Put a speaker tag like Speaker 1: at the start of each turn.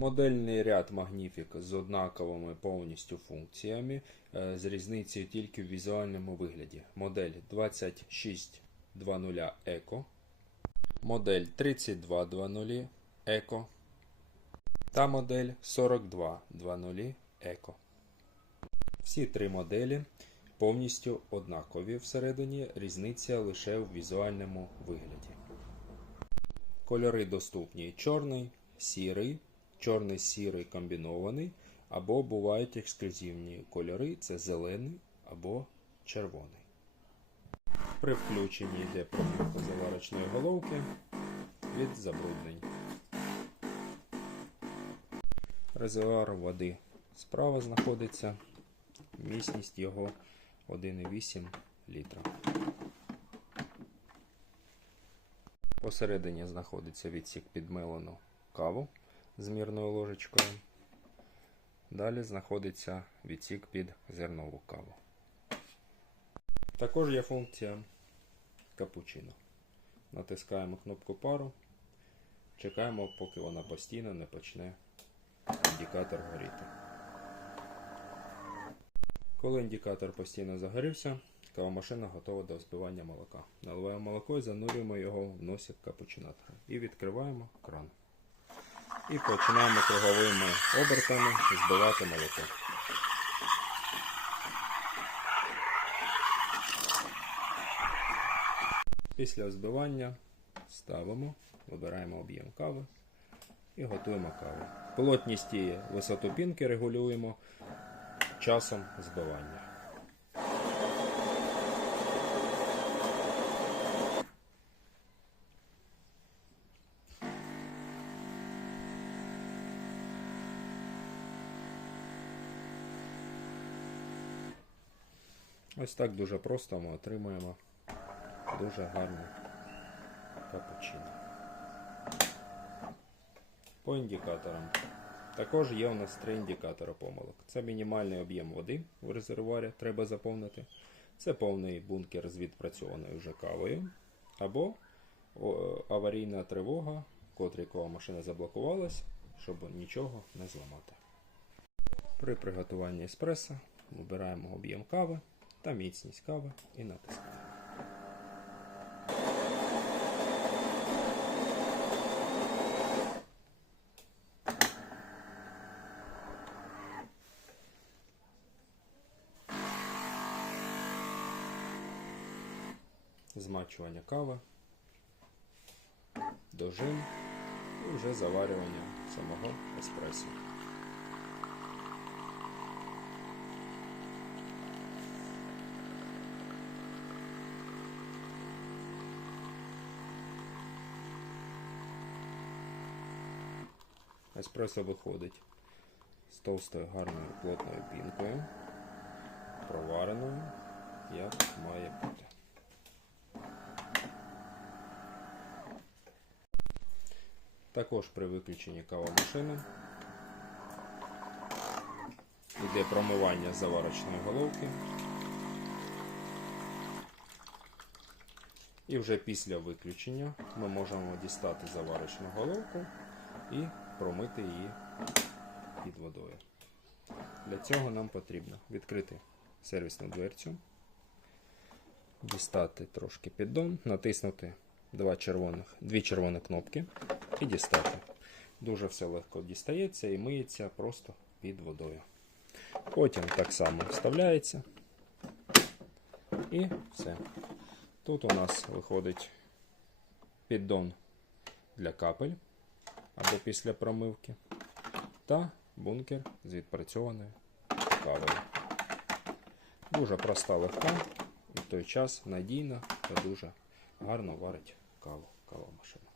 Speaker 1: Модельний ряд Magnific з однаковими повністю функціями, е, з різницею тільки в візуальному вигляді. Модель 2620 Eco, модель 3220 Eco та модель 4220 Eco. Всі три моделі повністю однакові всередині, різниця лише в візуальному вигляді. Кольори доступні чорний, сірий, чорний-сірий комбінований, або бувають ексклюзивні кольори це зелений або червоний. При включенні йде промивка заварочної головки від забруднень. Резервуар води справа знаходиться. Міцність його 1,8 літра. Посередині знаходиться відсік під мелену каву з мірною ложечкою. Далі знаходиться відсік під зернову каву. Також є функція капучино. Натискаємо кнопку пару, чекаємо, поки вона постійно не почне індикатор горіти. Коли індикатор постійно загорівся, кавомашина готова до збивання молока. Наливаємо молоко і занурюємо його в носик капучинатора. І відкриваємо кран. І починаємо круговими обертами збивати молоко. Після збивання ставимо, вибираємо об'єм кави і готуємо каву. Плотність і висоту пінки регулюємо часом збивання. Ось так дуже просто ми отримуємо дуже гарний капучино. По індикаторам. Також є у нас три індикатори помилок. Це мінімальний об'єм води в резервуарі треба заповнити. Це повний бункер з відпрацьованою вже кавою. Або аварійна тривога, котрій кова машина заблокувалась, щоб нічого не зламати. При приготуванні еспресо вибираємо об'єм кави та міцність кави і натискаємо. Змачування кави, дожим і вже заварювання самого еспресо. Еспресо виходить з товстою гарною плотною пінкою, провареною, як має бути. Також при виключенні кавомашини йде промивання заварочної головки. І вже після виключення ми можемо дістати заварочну головку і промити її під водою. Для цього нам потрібно відкрити сервісну дверцю, дістати трошки піддон, натиснути два червоних, дві червоні кнопки і дістати. Дуже все легко дістається і миється просто під водою. Потім так само вставляється і все. Тут у нас виходить піддон для капель або після промивки та бункер з відпрацьованою кавою. Дуже проста легка і в той час надійна та дуже гарно варить каву кава машина.